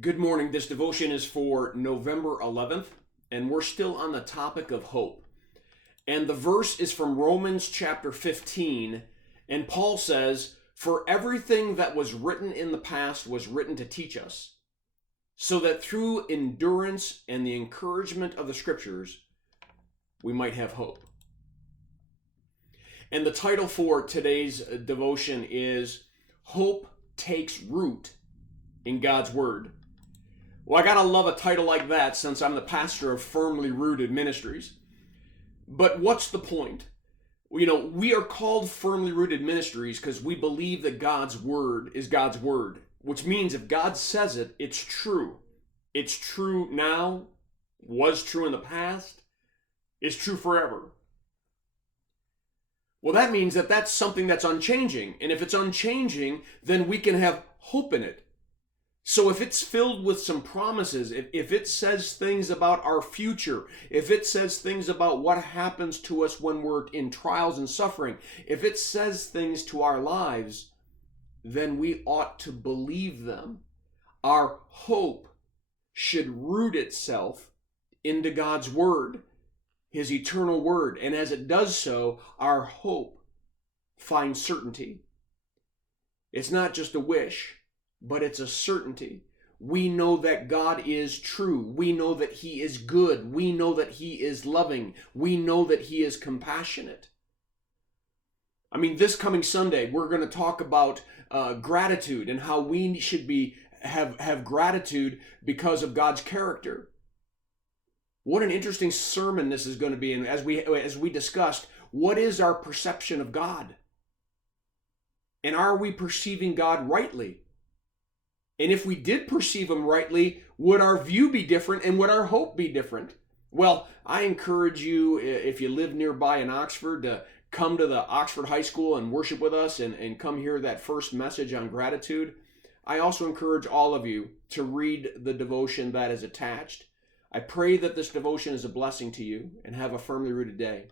Good morning. This devotion is for November 11th, and we're still on the topic of hope. And the verse is from Romans chapter 15, and Paul says, "For everything that was written in the past was written to teach us, so that through endurance and the encouragement of the scriptures, we might have hope." And the title for today's devotion is Hope Takes Root in God's Word. Well, I gotta love a title like that since I'm the pastor of Firmly Rooted Ministries. But what's the point? We are called Firmly Rooted Ministries because we believe that God's Word is God's Word, which means if God says it, it's true. It's true now, was true in the past, is true forever. Well, that means that that's something that's unchanging. And if it's unchanging, then we can have hope in it. So if it's filled with some promises, if it says things about our future, if it says things about what happens to us when we're in trials and suffering, if it says things to our lives, then we ought to believe them. Our hope should root itself into God's Word, His eternal Word. And as it does so, our hope finds certainty. It's not just a wish, but it's a certainty. We know that God is true. We know that He is good. We know that He is loving. We know that He is compassionate. This coming Sunday, we're going to talk about gratitude and how we should have gratitude because of God's character. What an interesting sermon this is going to be. And as we discussed, what is our perception of God? And are we perceiving God rightly? And if we did perceive Him rightly, would our view be different and would our hope be different? Well, I encourage you, if you live nearby in Oxford, to come to the Oxford High School and worship with us and come hear that first message on gratitude. I also encourage all of you to read the devotion that is attached. I pray that this devotion is a blessing to you, and have a firmly rooted day.